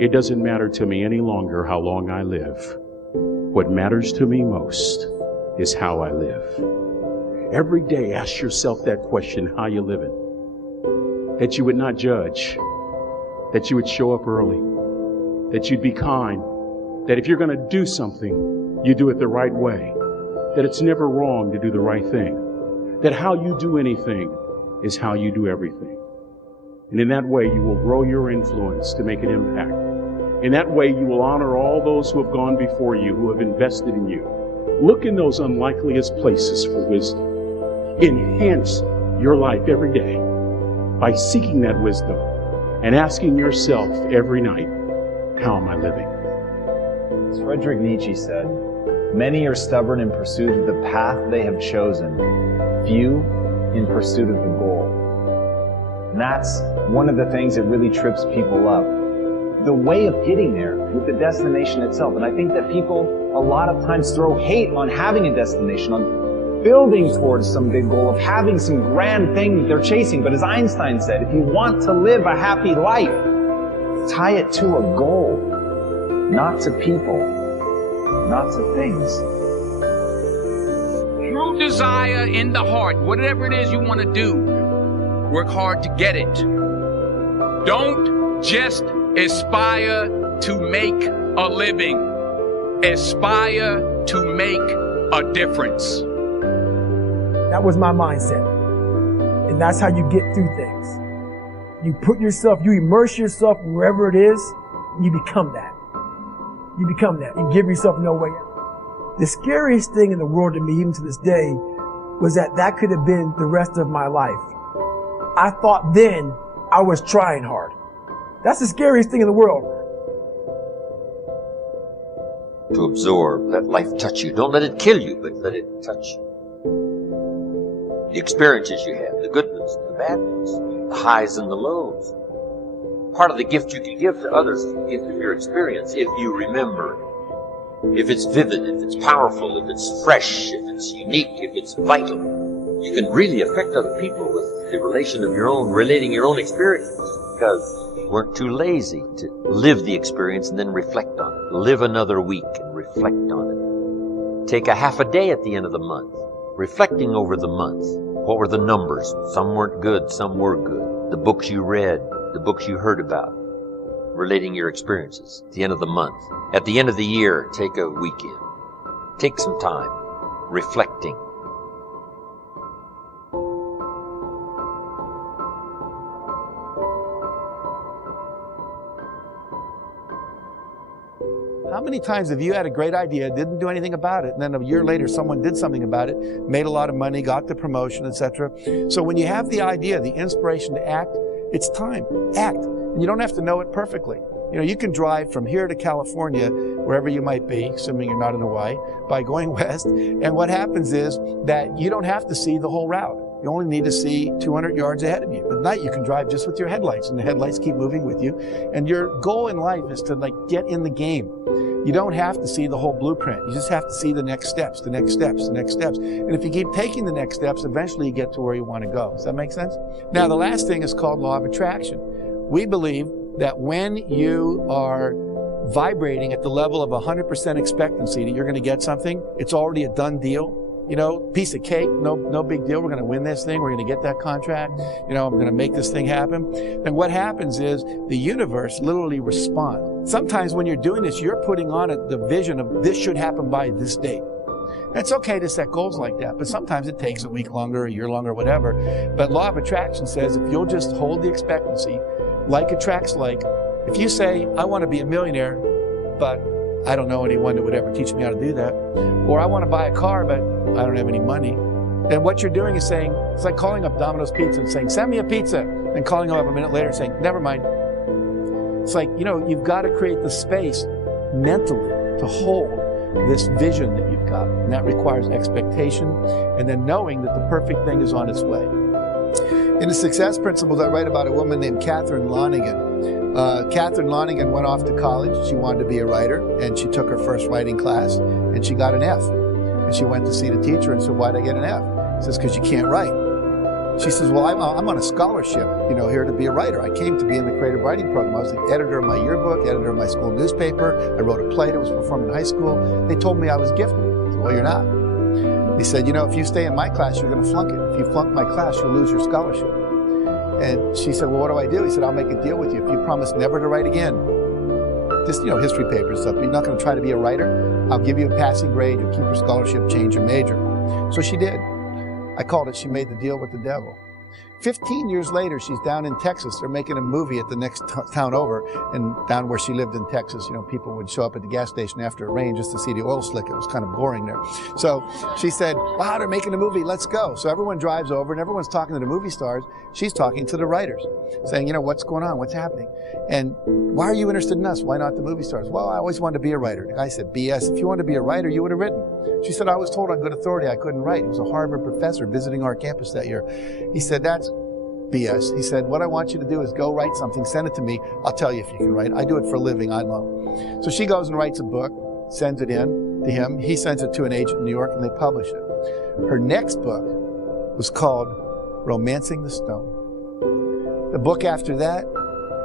It doesn't matter to me any longer how long I live. What matters to me most is how I live. Every day, ask yourself that question, how you living? That you would not judge, that you would show up early, that you'd be kind, that if you're going to do something, you do it the right way, that it's never wrong to do the right thing, that how you do anything is how you do everything. And in that way, you will grow your influence to make an impact. In that way, you will honor all those who have gone before you, who have invested in you. Look in those unlikeliest places for wisdom. Enhance your life every day by seeking that wisdom and asking yourself every night, how am I living? As Friedrich Nietzsche said, many are stubborn in pursuit of the path they have chosen, few in pursuit of the goal. And that's one of the things that really trips people up. The way of getting there with the destination itself. And I think that people a lot of times throw hate on having a destination, on building towards some big goal, of having some grand thing that they're chasing. But as Einstein said, if you want to live a happy life, tie it to a goal, not to people, not to things. True desire in the heart, whatever it is you want to do, work hard to get it. Don't just aspire to make a living. Aspire to make a difference. That was my mindset. And that's how you get through things. You put yourself, you immerse yourself wherever it is, you become that. You become that. You give yourself no way out. The scariest thing in the world to me, even to this day, was that could have been the rest of my life. I thought then I was trying hard. That's the scariest thing in the world. To absorb, let life touch you. Don't let it kill you, but let it touch you. The experiences you have, the good ones, the bad ones, the highs and the lows. Part of the gift you can give to others is the gift of your experience, if you remember. If it's vivid, if it's powerful, if it's fresh, if it's unique, if it's vital. You can really affect other people with the relating your own experiences, because you weren't too lazy to live the experience and then reflect on it. Live another week and reflect on it. Take a half a day at the end of the month, reflecting over the month. What were the numbers? Some weren't good, some were good. The books you read, the books you heard about, relating your experiences at the end of the month. At the end of the year, take a weekend. Take some time reflecting. How many times have you had a great idea, didn't do anything about it, and then a year later someone did something about it, made a lot of money, got the promotion, etc. So when you have the idea, the inspiration to act, it's time. Act. And you don't have to know it perfectly. You know, you can drive from here to California, wherever you might be, assuming you're not in Hawaii, by going west. And what happens is that you don't have to see the whole route. You only need to see 200 yards ahead of you. At night, you can drive just with your headlights, and the headlights keep moving with you. And your goal in life is to get in the game. You don't have to see the whole blueprint. You just have to see the next steps, the next steps, the next steps. And if you keep taking the next steps, eventually you get to where you want to go. Does that make sense? Now, the last thing is called law of attraction. We believe that when you are vibrating at the level of 100% expectancy that you're going to get something, it's already a done deal. You know, piece of cake, no big deal. We're going to win this thing. We're going to get that contract. You know, I'm going to make this thing happen. And what happens is the universe literally responds. Sometimes when you're doing this, you're putting on the vision of this should happen by this date. And it's okay to set goals like that, but sometimes it takes a week longer, a year longer, whatever. But law of attraction says if you'll just hold the expectancy, like attracts like. If you say, I want to be a millionaire, but I don't know anyone that would ever teach me how to do that. Or I want to buy a car, but I don't have any money. Then what you're doing is saying, it's like calling up Domino's Pizza and saying, send me a pizza. And calling them up a minute later and saying, never mind. It's like, you know, you've got to create the space mentally to hold this vision that you've got. And that requires expectation and then knowing that the perfect thing is on its way. In the Success Principles, I write about a woman named Catherine Lonigan. Catherine Lonigan went off to college. She wanted to be a writer, and she took her first writing class, and she got an F. And she went to see the teacher and said, why'd I get an F? He says, because you can't write. She says, well, I'm on a scholarship, here to be a writer. I came to be in the creative writing program. I was the editor of my yearbook, editor of my school newspaper. I wrote a play that was performed in high school. They told me I was gifted. I said, well, you're not. They said, if you stay in my class, you're going to flunk it. If you flunk my class, you'll lose your scholarship. And she said, well, what do I do? He said, I'll make a deal with you. If you promise never to write again, just, history papers stuff, but you're not going to try to be a writer, I'll give you a passing grade, you'll keep your scholarship, change your major. So she did. I called it, she made the deal with the devil. 15 years later, she's down in Texas. They're making a movie at the next town over, and down where she lived in Texas, people would show up at the gas station after it rained just to see the oil slick. It was kind of boring there. So she said, wow, they're making a movie, let's go. So everyone drives over, and everyone's talking to the movie stars. She's talking to the writers, saying, what's going on, what's happening? And why are you interested in us? Why not the movie stars? Well, I always wanted to be a writer. The guy said, BS, if you wanted to be a writer, you would have written. She said, I was told on good authority I couldn't write. He was a Harvard professor visiting our campus that year. He said, that's BS. He said, what I want you to do is go write something, send it to me. I'll tell you if you can write. I do it for a living, I know. So she goes and writes a book, sends it in to him. He sends it to an agent in New York, and they publish it. Her next book was called Romancing the Stone. The book after that,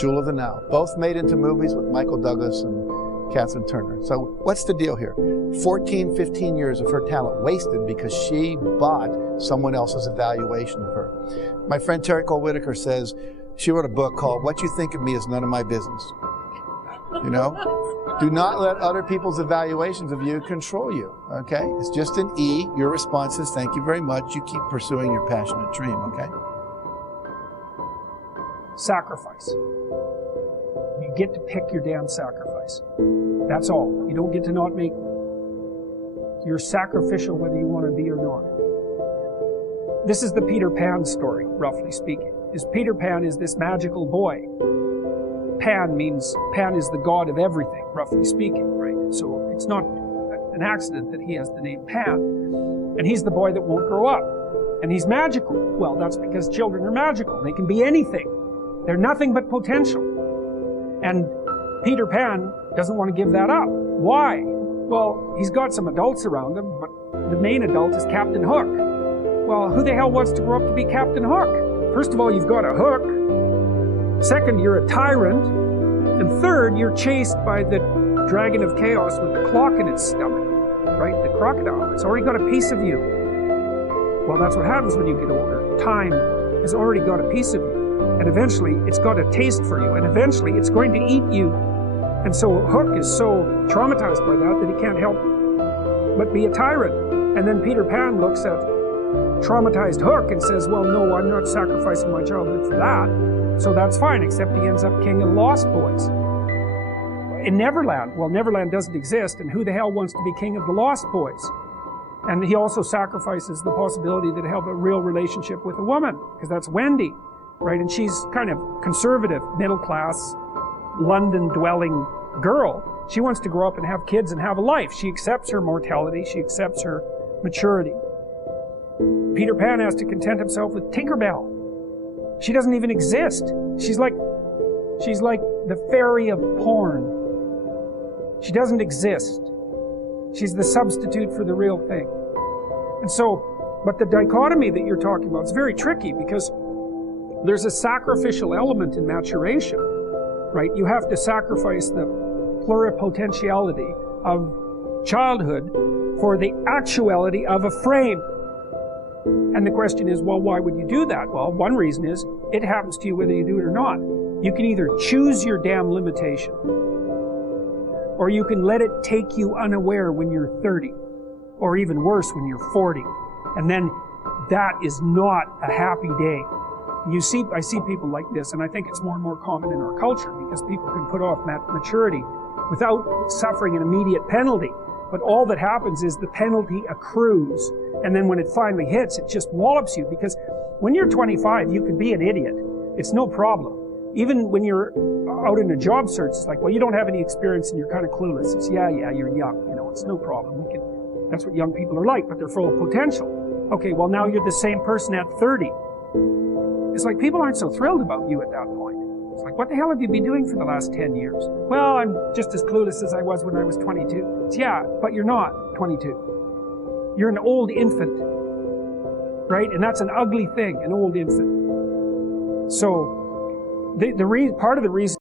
Jewel of the Nile. Both made into movies with Michael Douglas and Catherine Turner. So what's the deal here? 14, 15 years of her talent wasted because she bought someone else's evaluation of her. My friend Terry Cole Whitaker says she wrote a book called What You Think of Me Is None of My Business. Do not let other people's evaluations of you control you, okay? It's just an E. Your response is, thank you very much. You keep pursuing your passionate dream, okay? Sacrifice. You get to pick your damn sacrifice. That's all. You don't get to not make one. You're sacrificial whether you want to be or not. This is the Peter Pan story, roughly speaking. Peter Pan is this magical boy. Pan is the god of everything, roughly speaking, right? So it's not an accident that he has the name Pan. And he's the boy that won't grow up. And he's magical. Well, that's because children are magical. They can be anything. They're nothing but potential. And Peter Pan doesn't want to give that up. Why? Well, he's got some adults around him, but the main adult is Captain Hook. Well, who the hell wants to grow up to be Captain Hook? First of all, you've got a hook. Second, you're a tyrant. And third, you're chased by the dragon of chaos with the clock in its stomach, right? The crocodile. It's already got a piece of you. Well, that's what happens when you get older. Time has already got a piece of you. And eventually, it's got a taste for you. And eventually, it's going to eat you. And so Hook is so traumatized by that he can't help but be a tyrant. And then Peter Pan looks at traumatized Hook and says, well, no, I'm not sacrificing my childhood for that. So that's fine, except he ends up king of the Lost Boys. In Neverland, well, Neverland doesn't exist, and who the hell wants to be king of the Lost Boys? And he also sacrifices the possibility that he'll have a real relationship with a woman, because that's Wendy, right? And she's kind of conservative, middle-class, London-dwelling girl. She wants to grow up and have kids and have a life. She accepts her mortality. She accepts her maturity. Peter Pan has to content himself with Tinkerbell. She doesn't even exist. She's like the fairy of porn. She doesn't exist. She's the substitute for the real thing. And so, but the dichotomy that you're talking about is very tricky because there's a sacrificial element in maturation, right? You have to sacrifice the pluripotentiality of childhood for the actuality of a frame. And the question is, well, why would you do that? Well, one reason is it happens to you whether you do it or not. You can either choose your damn limitation, or you can let it take you unaware when you're 30, or even worse, when you're 40. And then that is not a happy day. I see people like this, and I think it's more and more common in our culture because people can put off maturity without suffering an immediate penalty. But all that happens is the penalty accrues, and then when it finally hits, it just wallops you, because when you're 25, you can be an idiot. It's no problem. Even when you're out in a job search, it's like, well, you don't have any experience and you're kind of clueless. It's, yeah, you're young, it's no problem. That's what young people are like, but they're full of potential. Okay, well, now you're the same person at 30. It's like people aren't so thrilled about you at that point. It's like, what the hell have you been doing for the last 10 years? Well, I'm just as clueless as I was when I was 22. It's, yeah, but you're not 22. You're an old infant. right? And that's an ugly thing, an old infant. So, part of the reason